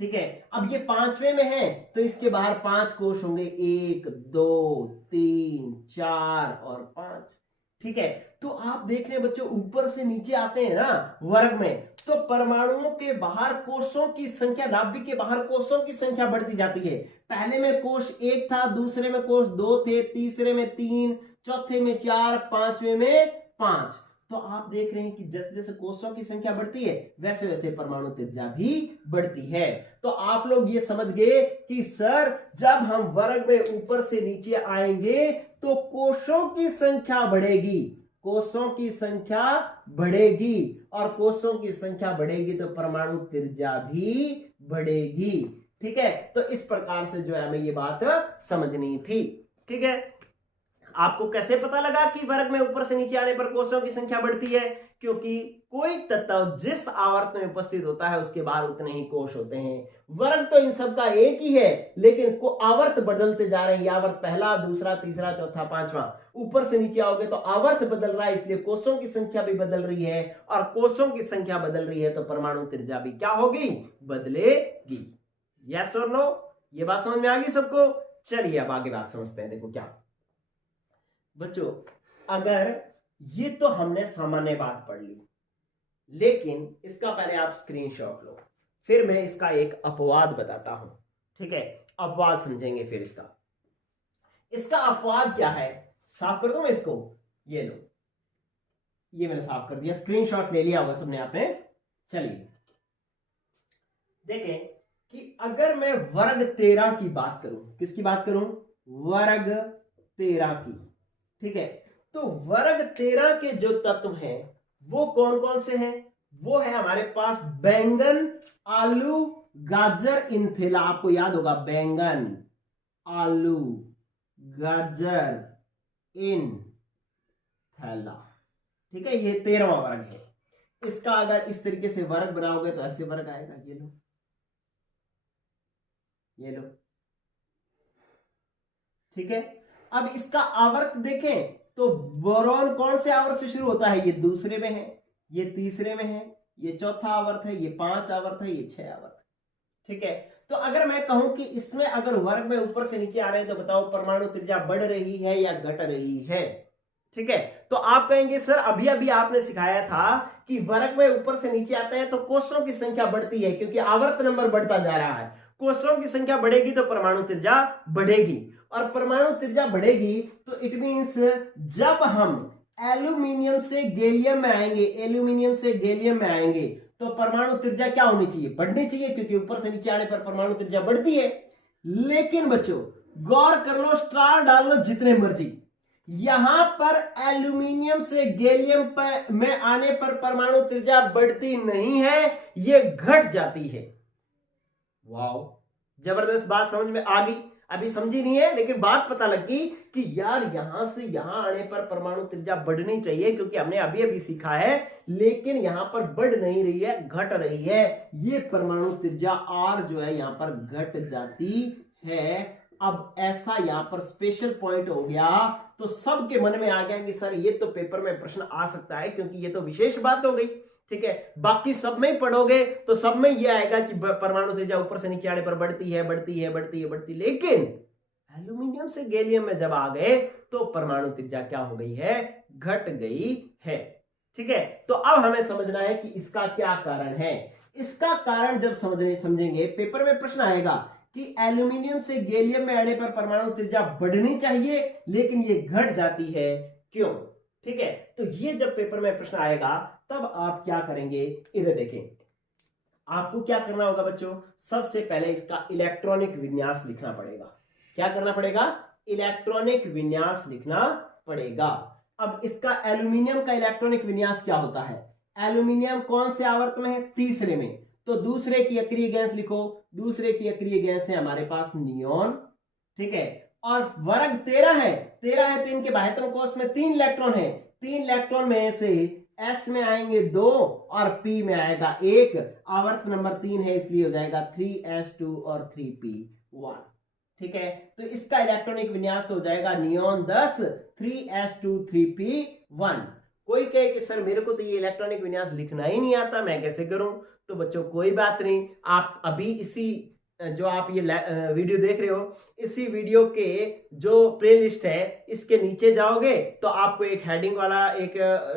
ठीक है। अब ये 5वें में है तो इसके बाहर 5 कोश होंगे, 1 2 3 4 और 5, ठीक है। तो आप देख रहे हैं बच्चों ऊपर से नीचे आते हैं ना वर्ग में, तो परमाणुओं के बाहर कोषों की संख्या, नाभिक के बाहर कोषों की संख्या बढ़ती जाती है। पहले में कोष 1 था, दूसरे में कोष 2 थे, तीसरे में 3, चौथे में 4, 5वें में 5। तो आप देख रहे हैं कि जैसे जैसे कोषों की संख्या बढ़ती है वैसे वैसे परमाणु त्रिज्या भी बढ़ती है। तो आप लोग ये समझ गए कि सर जब हम वर्ग में ऊपर से नीचे आएंगे तो कोषों की संख्या बढ़ेगी, कोषों की संख्या बढ़ेगी, और कोषों की संख्या बढ़ेगी तो परमाणु त्रिज्या भी बढ़ेगी, ठीक है। तो इस प्रकार से जो है हमें ये बात समझनी थी, ठीक है। आपको कैसे पता लगा कि वर्ग में ऊपर से नीचे आने पर कोषों की संख्या बढ़ती है, क्योंकि कोई तत्व जिस आवर्त में उपस्थित होता है उसके बाद उतने ही कोष होते हैं। वर्ग तो इन सब का एक ही है, लेकिन आवर्त बदलते जा रहे हैं, आवर्त पहला, दूसरा, तीसरा, चौथा, 5वां। ऊपर से नीचे आओगे तो आवर्त बदल रहा है, इसलिए कोषों की संख्या भी बदल रही है, और कोषों की संख्या बदल रही है तो परमाणु त्रिज्या भी क्या होगी, बदलेगी। यस और नो, ये बात समझ में आ गई सबको। चलिए अब आगे बात समझते हैं। देखो क्या बच्चों, अगर ये तो हमने सामान्य बात पढ़ ली, लेकिन इसका पहले आप स्क्रीनशॉट लो, फिर मैं इसका एक अपवाद बताता हूं, ठीक है। अपवाद समझेंगे फिर इसका अपवाद क्या है, साफ कर दूं मैं इसको, ये लो, ये मैंने साफ कर दिया, स्क्रीनशॉट ले लिया होगा सबने आपने। चलिए देखें कि अगर मैं वर्ग 13 की बात करूं, किसकी बात करूं, वर्ग 13 की, ठीक है। तो वर्ग 13 के जो तत्व हैं वो कौन कौन से हैं, वो है हमारे पास बैंगन, आलू, गाजर, इनथेला। आपको याद होगा बैंगन, आलू, गाजर, इनथेला, ठीक है। ये 13वां वर्ग है। इसका अगर इस तरीके से वर्ग बनाओगे तो ऐसे वर्ग आएगा, ये लो, ये लो, ठीक है। अब इसका आवर्त देखें तो बोरॉन कौन से आवर्त से शुरू होता है, ये दूसरे में है, ये तीसरे में है, ये चौथा आवर्त है, ये 5 आवर्त है, ये 6 आवर्त, ठीक है। तो अगर मैं कहूं कि इसमें अगर वर्ग में ऊपर से नीचे आ रहे हैं तो बताओ परमाणु त्रिज्या बढ़ रही है या घट रही है, ठीक है। तो आप कहेंगे सर अभी अभी आपने सिखाया था कि वर्ग में ऊपर से नीचे आते हैं तो कोषों की संख्या बढ़ती है, क्योंकि आवर्त नंबर बढ़ता जा रहा है, कोषों की संख्या बढ़ेगी तो परमाणु त्रिज्या बढ़ेगी, और परमाणु त्रिज्या बढ़ेगी तो इट मींस जब हम एल्यूमिनियम से गैलियम में आएंगे, एल्यूमिनियम से गैलियम में आएंगे तो परमाणु त्रिज्या क्या होनी चाहिए, बढ़नी चाहिए, क्योंकि ऊपर से नीचे आने पर परमाणु त्रिज्या बढ़ती है। लेकिन बच्चों गौर कर लो, स्टार डाल लो जितने मर्जी, यहां पर एल्यूमिनियम से गैलियम में आने पर परमाणु त्रिज्या बढ़ती नहीं है, यह घट जाती है। वाओ, जबरदस्त बात समझ में आ गई। अभी समझी नहीं है लेकिन बात पता लग गई कि यार यहां से यहां आने पर परमाणु त्रिज्या बढ़नी चाहिए, क्योंकि हमने अभी अभी सीखा है, लेकिन यहां पर बढ़ नहीं रही है, घट रही है। ये परमाणु त्रिज्या आर जो है यहां पर घट जाती है। अब ऐसा यहां पर स्पेशल पॉइंट हो गया तो सबके मन में आ गया कि सर ये तो पेपर में प्रश्न आ सकता है, क्योंकि ये तो विशेष बात हो गई। ठीक है, बाकी सब में ही पढ़ोगे तो सब में यह आएगा कि परमाणु त्रिज्या ऊपर से नीचे आने पर बढ़ती है बढ़ती है बढ़ती है बढ़ती, लेकिन एल्यूमिनियम से गैलियम में जब आ गए तो परमाणु त्रिज्या क्या हो गई है, घट गई है। ठीक है, तो अब हमें समझना है कि इसका क्या कारण है। इसका कारण जब समझेंगे, पेपर में प्रश्न आएगा कि एल्यूमिनियम से गैलियम में आने पर परमाणु त्रिज्या बढ़नी चाहिए लेकिन ये घट जाती है, क्यों। ठीक है, तो ये जब पेपर में प्रश्न आएगा तब आप क्या करेंगे, इधर देखें। आपको क्या करना होगा बच्चों, सबसे पहले इसका इलेक्ट्रॉनिक विन्यास लिखना पड़ेगा। क्या करना पड़ेगा, इलेक्ट्रॉनिक विन्यास लिखना पड़ेगा। अब इसका एल्यूमिनियम का इलेक्ट्रॉनिक विन्यास क्या होता है, एल्यूमिनियम कौन से आवर्त में है, तीसरे में, तो दूसरे की अक्रिय गैस लिखो, दूसरे की अक्रिय गैस है हमारे पास नियोन। ठीक है, और वर्ग 13 है, 13 है तो इनके बाह्यतम कोष में 3 इलेक्ट्रॉन है, 3 इलेक्ट्रॉन में से S में आएंगे 2 और P में आएगा 1, आवर्त नंबर 3 है इसलिए हो जाएगा 3s2 और 3p1। ठीक है, तो इसका इलेक्ट्रॉनिक विन्यास तो हो जाएगा नियोन 10 3s2 3p1। कोई कहे कि सर मेरे को तो ये इलेक्ट्रॉनिक विन्यास लिखना ही नहीं आता, मैं कैसे करूं, तो बच्चों कोई बात नहीं, आप अभी इसी जो आप ये वीडियो देख रहे हो, इसी वीडियो के जो प्लेलिस्ट है इसके नीचे जाओगे तो आपको एक हेडिंग वाला एक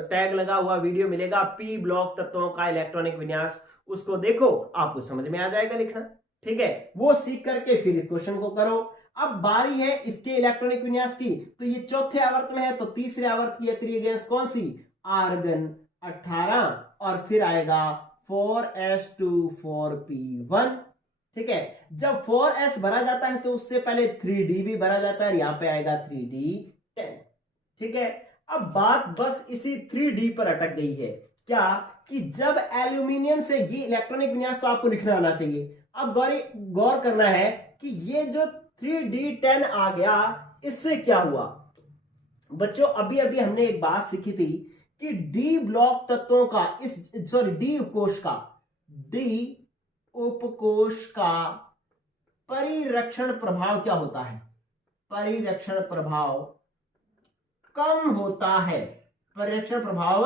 टैग लगा हुआ वीडियो मिलेगा, पी ब्लॉक तत्वों का इलेक्ट्रॉनिक विन्यास, उसको देखो, आपको समझ में आ जाएगा लिखना। ठीक है, वो सीख करके फिर इस क्वेश्चन को करो। अब बारी है इसके इलेक्ट्रॉनिक विन्यास की, तो ये चौथे आवर्त में है तो तीसरे आवर्त की अक्रिय गैस कौन सी, आर्गन 18, और फिर आएगा 4s2 4p1। ठीक है, जब 4s भरा जाता है तो उससे पहले 3d भी भरा जाता है, यहां पे आएगा 3d10। ठीक है, अब बात बस इसी 3d पर अटक गई है, क्या कि जब एल्यूमिनियम से ये इलेक्ट्रॉनिक विन्यास तो आपको लिखना आना चाहिए। अब गौर करना है कि ये जो 3d10 आ गया, इससे क्या हुआ बच्चों, अभी अभी हमने एक बात सीखी थी कि डी ब्लॉक तत्वों का डी उपकोष का, डी उपकोष का परिरक्षण प्रभाव क्या होता है, परिरक्षण प्रभाव कम होता है, परिरक्षण प्रभाव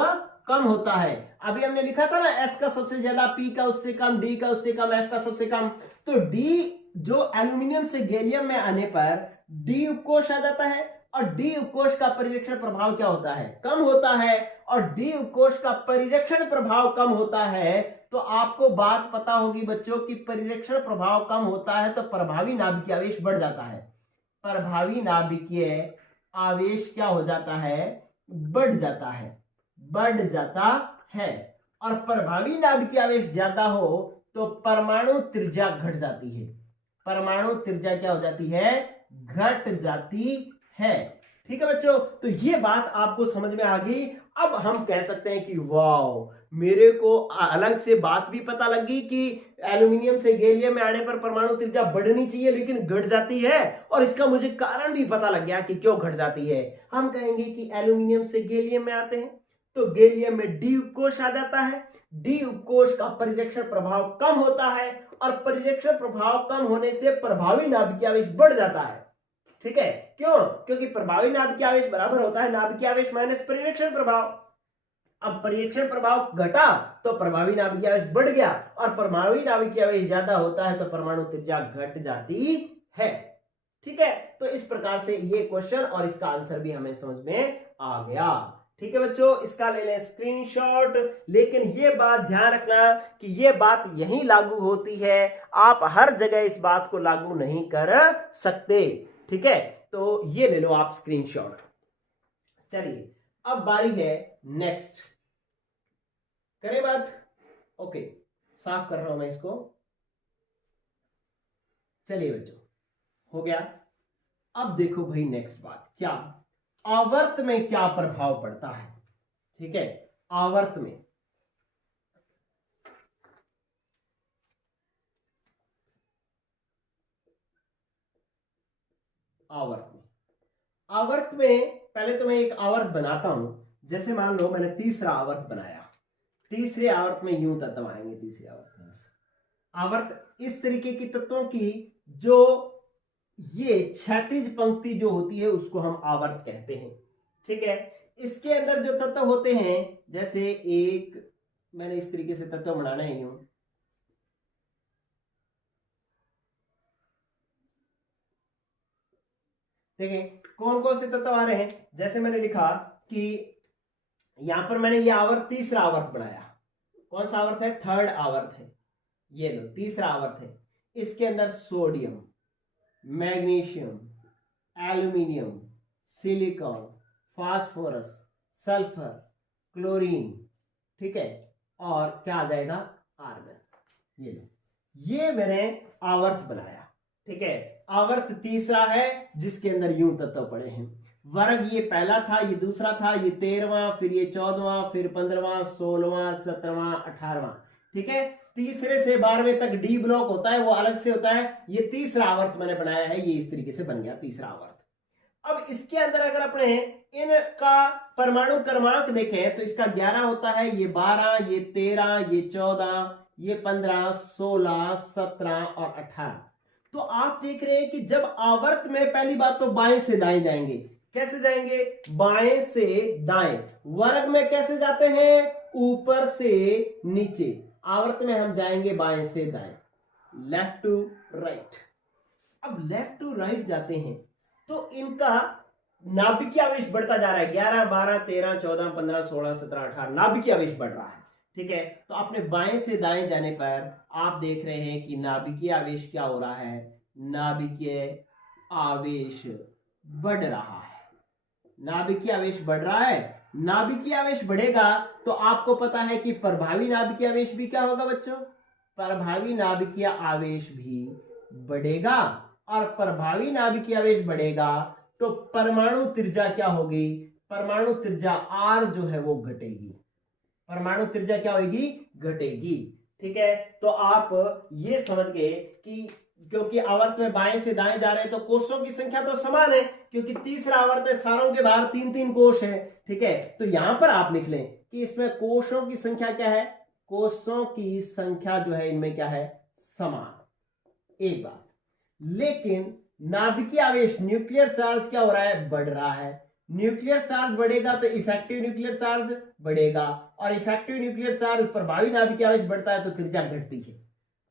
कम होता है। अभी हमने लिखा था ना, एस का सबसे ज्यादा, पी का उससे कम, डी का उससे कम, एफ का सबसे कम, तो डी जो एल्यूमिनियम से गैलियम में आने पर डी उपकोष आ जाता है, और डी उपकोष का परिरक्षण प्रभाव क्या होता है, कम होता है, और डी उपकोष का परिरक्षण प्रभाव कम होता है, तो आपको बात पता होगी बच्चों कि परिरक्षण प्रभाव कम होता है तो प्रभावी नाभिकीय आवेश बढ़ जाता है, प्रभावी नाभिकीय आवेश क्या हो जाता है, बढ़ जाता है, बढ़ जाता है, और प्रभावी नाभिकीय आवेश ज्यादा हो तो परमाणु त्रिज्या घट जाती है, परमाणु त्रिज्या क्या हो जाती है, घट जाती है। ठीक है बच्चों, तो ये बात आपको समझ में आ गई। अब हम कह सकते हैं कि वाओ, मेरे को अलग से बात भी पता लगी कि एल्यूमिनियम से गैलियम में आने पर परमाणु त्रिज्या बढ़नी चाहिए लेकिन घट जाती है, और इसका मुझे कारण भी पता लग गया कि क्यों घट जाती है। हम कहेंगे कि एल्यूमिनियम से गैलियम में आते हैं तो गैलियम में डी उपकोष आ जाता है, डी उपकोष का परिरक्षण प्रभाव कम होता है, और परिरक्षण प्रभाव कम होने से प्रभावी नाभिकीय आवेश बढ़ जाता है। ठीक है, क्यों, क्योंकि प्रभावी नाभिकीय आवेश बराबर होता है नाभिकीय आवेश माइनस परिरक्षण प्रभाव। अब परिरक्षण प्रभाव घटा तो प्रभावी नाभिकीय आवेश बढ़ गया, और प्रभावी नाभिकीय आवेश ज्यादा होता है तो परमाणु त्रिज्या घट जाती है। ठीक है, तो इस प्रकार से ये क्वेश्चन और इसका आंसर भी हमें समझ में आ गया। ठीक है बच्चों, इसका ले लें स्क्रीनशॉट। लेकिन ये बात ध्यान रखना कि ये बात यहीं लागू होती है, आप हर जगह इस बात को लागू नहीं कर सकते। ठीक है, तो ये ले लो आप स्क्रीनशॉट। चलिए, अब बारी है नेक्स्ट, करें बात। ओके, साफ कर रहा हूं मैं इसको। चलिए बच्चों, हो गया। अब देखो भाई नेक्स्ट बात क्या, आवर्त में क्या प्रभाव पड़ता है। ठीक है, आवर्त में आवर्त में पहले तो मैं एक आवर्त बनाता हूं। जैसे मान लो मैंने तीसरा आवर्त बनाया, तीसरे आवर्त में यूं तत्व आएंगे, तीसरे आवर्त में आवर्त इस तरीके की तत्वों की जो ये क्षैतिज पंक्ति जो होती है उसको हम आवर्त कहते हैं। ठीक है, इसके अंदर जो तत्व होते हैं, जैसे एक मैंने इस तरीके से तत्व बनाने ही हूं, देखें कौन कौन से तत्व आ रहे हैं। जैसे मैंने लिखा कि यहां पर मैंने ये आवर्त तीसरा आवर्त बनाया, कौन सा आवर्त है, थर्ड आवर्त है, ये लो तीसरा आवर्त है। इसके अंदर sodium, magnesium, aluminium, silicon, phosphorus, sulphur, chlorine, ठीक है, और क्या आ जाएगा, आर्गन। ये लो, ये मैंने आवर्त बनाया। ठीक है, आवर्त तीसरा है जिसके अंदर यूं तत्व पड़े हैं। वर्ग ये पहला था, ये दूसरा था, ये 13वां, फिर ये 14वां, फिर 15वां, 16वां, 17वां, 18वां। ठीक है, तीसरे से 12वें तक डी ब्लॉक होता है, वो अलग से होता है। ये तीसरा आवर्त मैंने बनाया है, ये इस तरीके से बन गया तीसरा आवर्त। अब इसके अंदर अगर अपने इनका परमाणु क्रमांक देखें तो इसका 11 होता है, ये 12, ये 13, ये 14, ये 15, 16, 17 और 18। तो आप देख रहे हैं कि जब आवर्त में पहली बात तो बाएं से दाएं जाएंगे, कैसे जाएंगे, बाएं से दाएं। वर्ग में कैसे जाते हैं, ऊपर से नीचे। आवर्त में हम जाएंगे बाएं से दाएं, लेफ्ट टू राइट। अब लेफ्ट टू राइट जाते हैं तो इनका नाभिकीय आवेश बढ़ता जा रहा है, 11, 12, 13, 14, 15, 16, 17, 18 नाभिकीय आवेश बढ़ रहा है। ठीक है, तो अपने बाएं से दाएं जाने पर आप देख रहे हैं कि नाभिकीय आवेश क्या हो रहा है, नाभिकीय आवेश बढ़ रहा है, नाभिकीय आवेश बढ़ रहा है। नाभिकीय आवेश बढ़ेगा तो आपको पता है कि प्रभावी नाभिकीय आवेश भी क्या होगा बच्चों, प्रभावी नाभिकीय आवेश भी बढ़ेगा। और प्रभावी नाभिकीय आवेश बढ़ेगा तो परमाणु त्रिज्या क्या होगी, परमाणु त्रिज्या R जो है वो घटेगी, परमाणु त्रिज्या क्या होगी, घटेगी। ठीक है, तो आप ये समझ गए कि क्योंकि आवर्त में बाएं से दाएं जा रहे हैं तो कोषों की संख्या तो समान है, क्योंकि तीसरा आवर्त है, सारों के बाहर 3-3 कोष है। ठीक है, तो यहां पर आप लिख लें कि इसमें कोषों की संख्या क्या है, कोषों की संख्या जो है इनमें क्या है, समान। एक बात, लेकिन नाभिकीय आवेश न्यूक्लियर चार्ज क्या हो रहा है, बढ़ रहा है। न्यूक्लियर चार्ज बढ़ेगा तो इफेक्टिव न्यूक्लियर चार्ज बढ़ेगा, और इफेक्टिव न्यूक्लियर चार्ज प्रभावी नाभिकीय आवेश बढ़ता है तो त्रिज्या घटती है।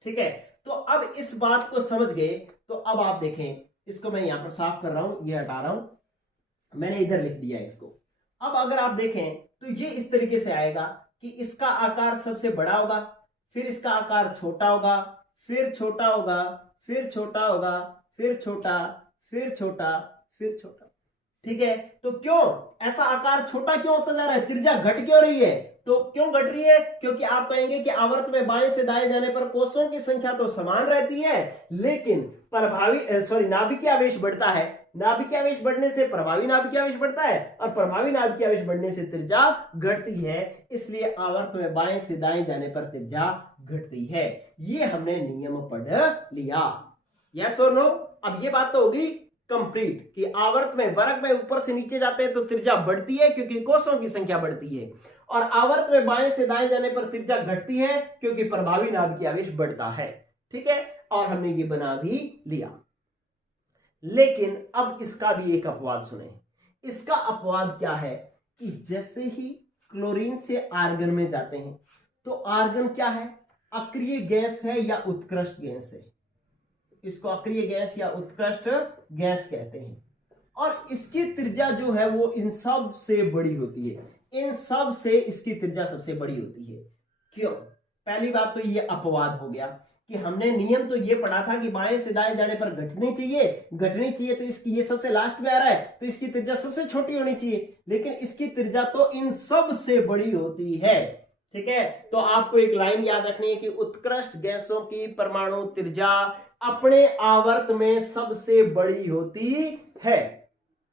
ठीक है, तो अब इस बात को समझ गए तो अब आप देखें, इसको मैं यहां पर साफ कर रहा हूं, ये हटा रहा हूं, मैंने इधर लिख दिया इसको। अब अगर आप देखें तो ये इस तरीके से आएगा कि इसका आकार सबसे बड़ा होगा, फिर इसका आकार छोटा होगा, फिर छोटा होगा, फिर छोटा होगा, फिर छोटा, फिर छोटा, फिर छोटा। ठीक है, तो क्यों ऐसा आकार छोटा क्यों होता जा रहा है, त्रिज्या घट क्यों रही है, तो क्यों घट रही है, क्योंकि आप कहेंगे कि आवर्त में बाएं से दाएं जाने पर कोषों की संख्या तो समान रहती है, लेकिन नाभिकीय आवेश बढ़ता है। नाभिकीय आवेश बढ़ने से प्रभावी नाभिकीय आवेश बढ़ता है, और प्रभावी नाभिकीय आवेश बढ़ने से त्रिज्या घटती है। इसलिए आवर्त में बाएं से दाएं जाने पर त्रिज्या घटती है। ये हमने नियम पढ़ लिया, यस और नो। अब ये बात तो होगी कंप्लीट कि आवर्त में वर्ग में ऊपर से नीचे जाते हैं तो त्रिज्या बढ़ती है क्योंकि कोषों की संख्या बढ़ती है, और आवर्त में बाएं से दाएं जाने पर त्रिज्या घटती है क्योंकि प्रभावी नाभिकीय आवेश बढ़ता है। ठीक है, और हमने ये बना भी लिया। लेकिन अब इसका भी एक अपवाद सुने। इसका अपवाद क्या है कि जैसे ही क्लोरीन से आर्गन में जाते हैं तो आर्गन क्या है, अक्रिय गैस है या उत्कृष्ट गैस है, इसको अक्रिय गैस या उत्कृष्ट गैस कहते हैं, और इसकी त्रिज्या जो है वो इन सब से बड़ी होती है, इन सब से इसकी त्रिज्या सबसे बड़ी होती है। क्यों, पहली बात तो ये अपवाद हो गया कि हमने नियम तो ये पढ़ा था कि बाएं से दाएं जाने पर घटनी चाहिए, तो इसकी ये सबसे लास्ट में आ रहा है तो इसकी त्रिज्या सबसे छोटी होनी चाहिए, लेकिन इसकी त्रिज्या तो इन सब से बड़ी होती है। ठीक है, तो आपको एक लाइन याद रखनी है कि उत्कृष्ट गैसों की परमाणु त्रिज्या अपने आवर्त में सबसे बड़ी होती है।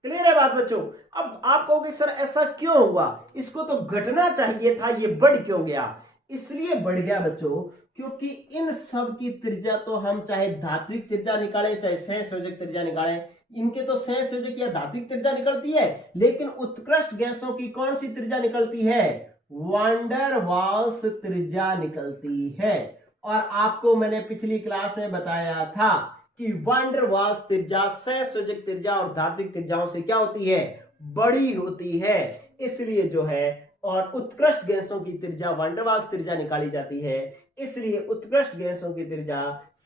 क्लियर है बात बच्चों? अब आप कहोगे सर ऐसा क्यों हुआ, इसको तो घटना चाहिए था, ये बढ़ क्यों गया? इसलिए बढ़ गया बच्चों क्योंकि इन सब की त्रिज्या तो हम चाहे धात्विक त्रिज्या निकाले चाहे सहसंयोजक त्रिज्या निकाले, इनके तो सहसंयोजक या धात्विक त्रिज्या निकलती है, लेकिन उत्कृष्ट गैसों की कौन सी त्रिज्या निकलती है? वान डेर वाल्स त्रिज्या निकलती है। और आपको मैंने पिछली क्लास में बताया था कि वान डेर वाल्स त्रिज्या सहसंयोजक त्रिज्या और धात्विक त्रिज्याओं से क्या होती है? बड़ी होती है। इसलिए जो है और उत्कृष्ट गैसों की त्रिज्या वान डेर वाल्स त्रिज्या निकाली जाती है। इसलिए उत्कृष्ट गैसों की त्रिज्या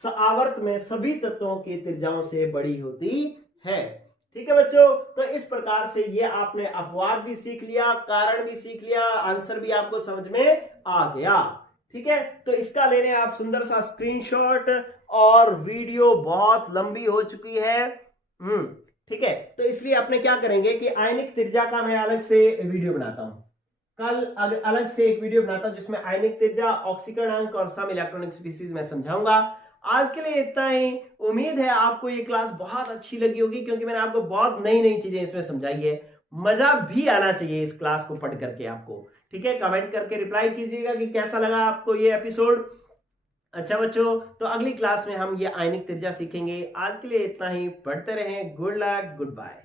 आवर्त में सभी तत्वों की त्रिज्याओं से बड़ी होती है। ठीक है बच्चों, तो इस प्रकार से ये आपने अपवाद भी सीख लिया, कारण भी सीख लिया, आंसर भी आपको समझ में आ गया। ठीक है, तो इसका लेने आप सुंदर सा स्क्रीनशॉट, और वीडियो बहुत लंबी हो चुकी है। ठीक है, तो इसलिए अपने क्या करेंगे कि आयनिक त्रिज्या का मैं अलग से वीडियो बनाता हूं, कल अलग से एक वीडियो बनाता हूं जिसमें आयनिक त्रिज्या, ऑक्सीकरणांक और सम इलेक्ट्रॉनिक स्पीशीज में समझाऊंगा। आज के लिए इतना ही। उम्मीद है आपको ये क्लास बहुत अच्छी लगी होगी, क्योंकि मैंने आपको बहुत नई नई चीजें इसमें समझाई है। मजा भी आना चाहिए इस क्लास को पढ़ करके आपको। ठीक है, कमेंट करके रिप्लाई कीजिएगा कि कैसा लगा आपको ये एपिसोड। अच्छा बच्चों, तो अगली क्लास में हम ये आयनिक त्रिज्या सीखेंगे। आज के लिए इतना ही। पढ़ते रहें। Good luck, good bye.